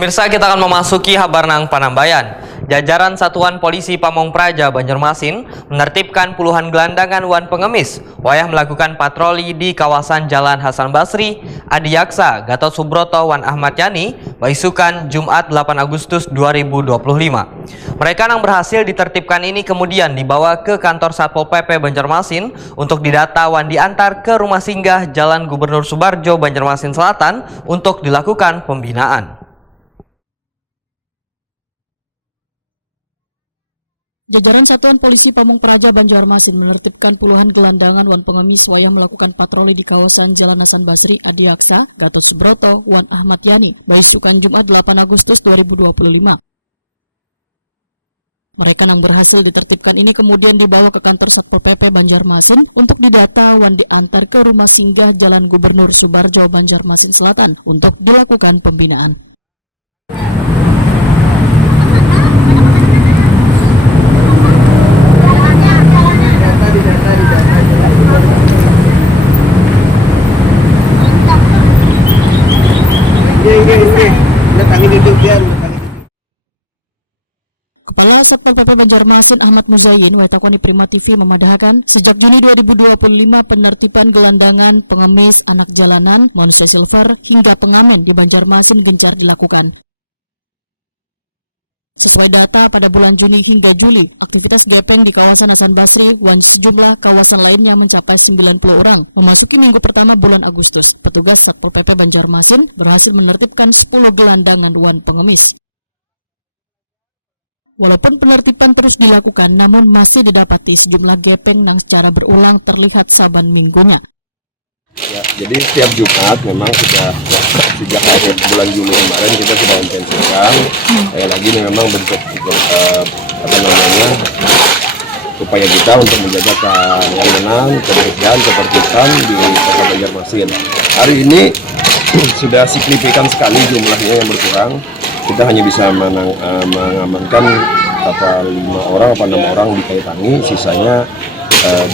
Pemirsa, kita akan memasuki Habarnang Panambayan. Jajaran Satuan Polisi Pamong Praja Banjarmasin menertibkan puluhan gelandangan wan pengemis wayah melakukan patroli di kawasan Jalan Hasan Basri, Adiaksa, Gatot Subroto, Wan Ahmad Yani, Baisukan, Jumat 8 Agustus 2025. Mereka yang berhasil ditertibkan ini kemudian dibawa ke kantor Satpol PP Banjarmasin untuk didata wan diantar ke rumah singgah Jalan Gubernur Subarjo, Banjarmasin Selatan untuk dilakukan pembinaan. Jajaran Satuan Polisi Pamong Praja Banjarmasin menertibkan puluhan gelandangan wan pengemis wayah melakukan patroli di kawasan Jalan Hasan Basri, Adiaksa, Gatot Subroto, Wan Ahmad Yani, Baisukan, Jumat 8 Agustus 2025. Mereka yang berhasil ditertibkan ini kemudian dibawa ke kantor Satpol PP Banjarmasin untuk didata dan diantar ke rumah singgah Jalan Gubernur Subarjo, Banjarmasin Selatan untuk dilakukan pembinaan. Kepala Satpol PP Banjarmasin Ahmad Muzayyin Waitakoni Prima TV memadahkan sejak Juni 2025 penertiban gelandangan, pengemis, anak jalanan, monster silver hingga pengamen di Banjarmasin gencar dilakukan. Sesuai data pada bulan Juni hingga Juli, aktivitas gepeng di kawasan Hasan Basri dan sejumlah kawasan lainnya mencapai 90 orang. Memasuki minggu pertama bulan Agustus, petugas Satpol PP Banjarmasin berhasil menertibkan 10 gelandangan wan pengemis. Walaupun penertiban terus dilakukan, namun masih didapati sejumlah gepeng yang secara berulang terlihat saban minggunya. Ya, jadi setiap Jumat memang sudah sejak akhir bulan Juli kemarin kita sudah intensifkan. Kayak lagi ini memang bentuk upaya kita untuk menjaga keamanan, kebersihan, ketertiban di Kota Banjarmasin. Hari ini sudah signifikan sekali jumlahnya yang berkurang. Kita hanya bisa mengamankan 5 orang atau 6 orang di Kaitangi, sisanya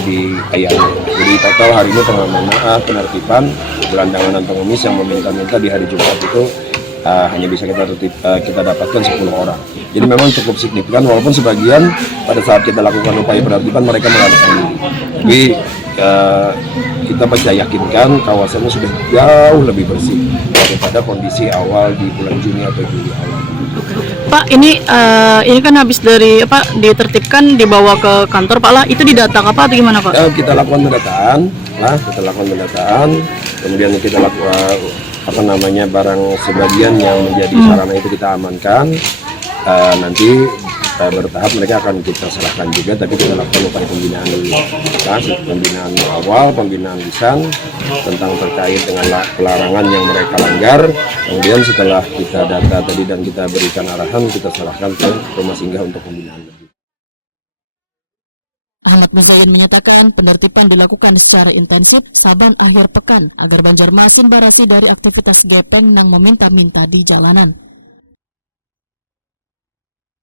di Ayam. Jadi total hari ini penertiban gelandangan dan pengemis yang meminta-minta di hari Jumat itu hanya bisa kita dapatkan 10 orang. Jadi memang cukup signifikan, walaupun sebagian pada saat kita lakukan upaya penertiban mereka melarikan diri. Tapi kita bisa yakinkan kawasannya sudah jauh lebih bersih daripada kondisi awal di bulan Juni atau Juli awal. Pak, ini kan habis dari ditertibkan dibawa ke kantor Pak lah, itu didata apa atau gimana Pak? Kita lakukan pendataan, kemudian kita lakukan barang sebagian yang menjadi sarana itu kita amankan. Nanti bertahap mereka akan kita serahkan juga, tapi kita lakukan upaya pembinaan dulu. Pembinaan awal, pembinaan lisan tentang terkait dengan pelarangan yang mereka langgar. Kemudian setelah kita data tadi dan kita berikan arahan, kita serahkan ke rumah singgah untuk pembinaan. Ahmad Muzayyin menyatakan penertiban dilakukan secara intensif saban akhir pekan agar Banjarmasin berasi dari aktivitas gepeng yang meminta-minta di jalanan.